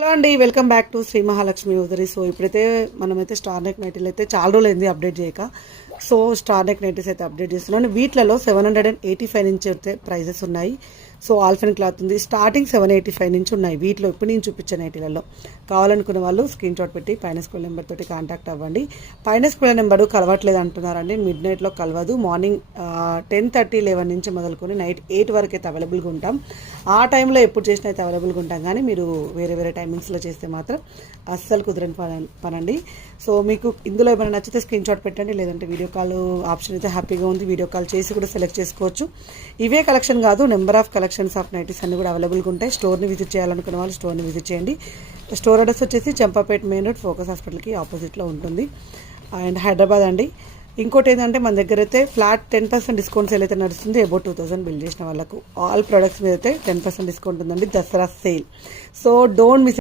Hello అండి, welcome back to Shri Mahalakshmi ఉదరి. So ఇప్పుడైతే మనమైతే స్టార్ నెక్ నైటీలు అయితే చాలా రోజులు అయింది అప్డేట్ చేయక. సో స్టార్ నెక్ నైటీస్ అయితే అప్డేట్ చేస్తున్నాను. వీటిలో 785 నుంచి అయితే ప్రైజెస్ ఉన్నాయి. సో ఆల్ఫెన్ క్లాత్ ఉంది, స్టార్టింగ్ 785 నుంచి ఉన్నాయి. వీటిలో ఇప్పుడు నేను చూపించే నైటీలలో కావాలనుకున్న వాళ్ళు స్క్రీన్ షాట్ పెట్టి పైన స్కూల్ నెంబర్ తోటి కాంటాక్ట్ అవ్వండి. పైన స్కూల్ నెంబర్ కలవట్లేదు అంటున్నారండి. మిడ్ నైట్లో కలవదు. మార్నింగ్ 10:30, 11 నుంచి మొదలుకొని నైట్ 8 వరకు అయితే అవైలబుల్గా ఉంటాం. ఆ టైంలో ఎప్పుడు చేసినా అయితే అవైలబుల్గా ఉంటాం, కానీ మీరు వేరే వేరే టైమింగ్స్లో చేస్తే మాత్రం అస్సలు కుదరని పనండి. సో మీకు ఇందులో ఏమైనా నచ్చితే స్క్రీన్ షాట్ పెట్టండి, లేదంటే వీడియో కాల్ ఆప్షన్ అయితే హ్యాపీగా ఉంది. వీడియో కాల్ చేసి కూడా సెలెక్ట్ చేసుకోవచ్చు. ఇవే కలెక్షన్ కాదు, number of collections of nighties అన్ని కూడా అవైలబుల్గా ఉంటాయి. స్టోర్ని విజిట్ చేయాలనుకున్న వాళ్ళు స్టోర్ని విజిట్ చేయండి. స్టోర్ అడ్రస్ వచ్చేసి చంపాపేట మెయిన్ రోడ్, ఫోకస్ హాస్పిటల్కి ఆపోజిట్లో ఉంటుంది. అండ్ హైదరాబాద్ అండి. ఇంకోటి ఏంటంటే మన దగ్గర అయితే ఫ్లాట్ 10% డిస్కౌంట్ సేల్ అయితే నడుస్తుంది. అబౌట్ 2000 బిల్ చేసిన వాళ్ళకు ఆల్ ప్రొడక్ట్స్ మీద అయితే 10% డిస్కౌంట్ ఉందండి, Dasara sale. So don't miss.